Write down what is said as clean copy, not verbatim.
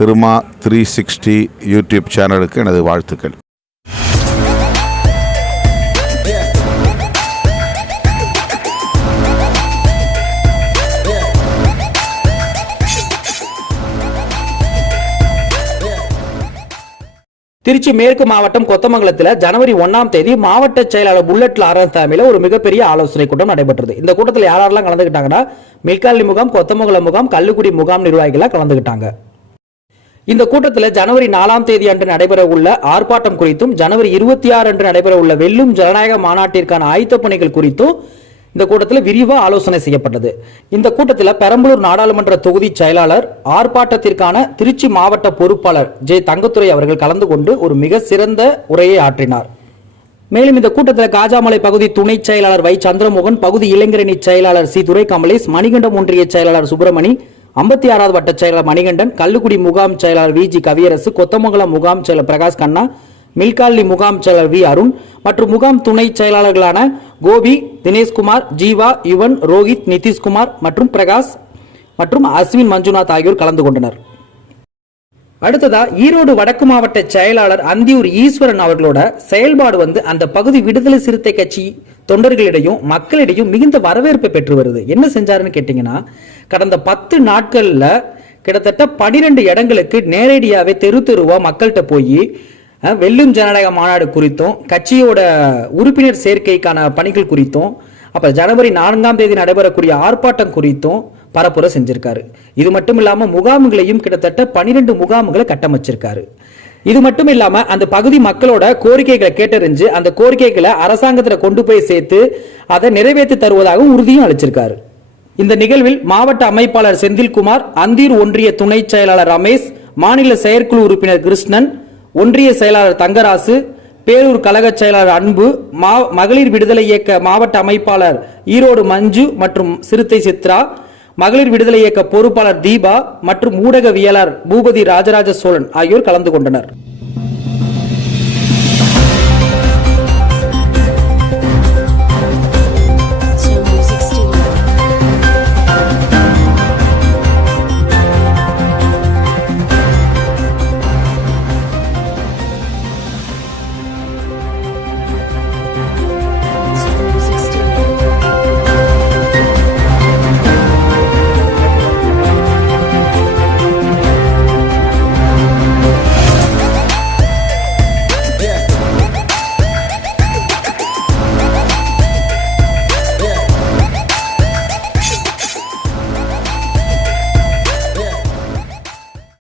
Thiruma 360 YouTube சேனலுக்கு எனது வாழ்த்துக்கள். திருச்சி மேற்கு மாவட்டம் கொத்தமங்கலத்தில் ஜனவரி 1ஆம் தேதி மாவட்ட செயலாளர் புல்லட் லாரன்ஸ் தலைமையில் ஒரு மிகப்பெரிய ஆலோசனை கூட்டம் நடைபெற்றது. இந்த கூட்டத்தில் யாரெல்லாம் கலந்துக்கிட்டாங்கன்னா, மில்காலி முகாம், கொத்தமங்கலம் முகாம், கள்ளுக்குடி முகாம் நிர்வாகிகள் கலந்துக்கிட்டாங்க. இந்த கூட்டத்தில் ஜனவரி 4ஆம் தேதி அன்று நடைபெற உள்ள ஆர்ப்பாட்டம் குறித்தும், ஜனவரி 26 அன்று நடைபெற உள்ள வெல்லும் ஜனநாயக மாநாட்டிற்கான ஆயத்த பணிகள் குறித்தும் இந்த கூட்டத்தில் விரிவாக ஆலோசனை செய்யப்பட்டது. இந்த கூட்டத்தில் பெரம்பலூர் நாடாளுமன்ற தொகுதி செயலாளர், ஆர்ப்பாட்டத்திற்கான திருச்சி மாவட்ட பொறுப்பாளர் ஜே தங்கத்துரை அவர்கள் கலந்து கொண்டு ஒரு மிக சிறந்த உரையை ஆற்றினார். மேலும் இந்த கூட்டத்தில் காஜாமலை பகுதி துணை செயலாளர் வை சந்திரமோகன், பகுதி இளைஞரணி செயலாளர் சி துரை கமலேஷ், மணிகண்டம் ஒன்றிய செயலாளர் சுப்பிரமணி, 56வது வட்ட செயலாளர் மணிகண்டன், கள்ளுக்குடி முகாம் செயலாளர் வி ஜி கவியரசு, கொத்தமங்கலம் முகாம் செயலர் பிரகாஷ் கண்ணா, மில்காலி முகாம் செயலர் வி அருண் மற்றும் முகாம் துணை செயலாளர்களான கோபி, தினேஷ்குமார், ஜீவா, யுவன், ரோஹித், நிதிஷ்குமார் மற்றும் பிரகாஷ் மற்றும் அஸ்வின் மஞ்சுநாத் ஆகியோர் கலந்து கொண்டனர். அடுத்ததா ஈரோடு வடக்கு மாவட்ட செயலாளர் அந்தியூர் ஈஸ்வரன் அவர்களோட செயல்பாடு அந்த பகுதி விடுதலை சிறுத்தை கட்சி தொண்டர்களிடையும் மக்களிடையும் மிகுந்த வரவேற்பை பெற்று வருது. என்ன செஞ்சாருன்னு கேட்டீங்கன்னா, கடந்த 10 நாட்கள்ல கிட்டத்தட்ட 12 இடங்களுக்கு நேரடியாவே தெரு தெருவா மக்கள்கிட்ட போய் வெல்லும் ஜனநாயக மாநாடு குறித்தும், கட்சியோட உறுப்பினர் சேர்க்கைக்கான பணிகள் குறித்தும், அப்ப ஜனவரி 4ஆம் தேதி நடைபெறக்கூடிய ஆர்ப்பாட்டம் குறித்தும் பரப்புரை செஞ்சிருக்காரு. இது மட்டும் இல்லாம முகாம்களையும் கிட்டத்தட்ட 12 முகாம்களை கட்டமைச்சிருக்காரு. இது மட்டும் இல்லாம அந்த பகுதி மக்களோட கோரிக்கைகளை கேட்டறிஞ்சு அந்த கோரிக்கைகளை அரசாங்கத்துல கொண்டு போய் சேர்த்து அதை நிறைவேற்றி தருவதாகவும் உறுதியும் அளிச்சிருக்காரு. இந்த நிகழ்வில் மாவட்ட அமைப்பாளர் செந்தில்குமார், அந்தீர் ஒன்றிய துணை செயலாளர் ரமேஷ், மாநில செயற்குழு உறுப்பினர் கிருஷ்ணன், ஒன்றிய செயலாளர் தங்கராசு, பேரூர் கழக செயலாளர் அன்பு, மகளிர் விடுதலை இயக்க மாவட்ட அமைப்பாளர் ஈரோடு மஞ்சு மற்றும் சிறுத்தை சித்ரா, மகளிர் விடுதலை இயக்க பொறுப்பாளர் தீபா மற்றும் ஊடகவியலாளர் பூபதி ராஜராஜ சோழன் ஆகியோர் கலந்து கொண்டனர்.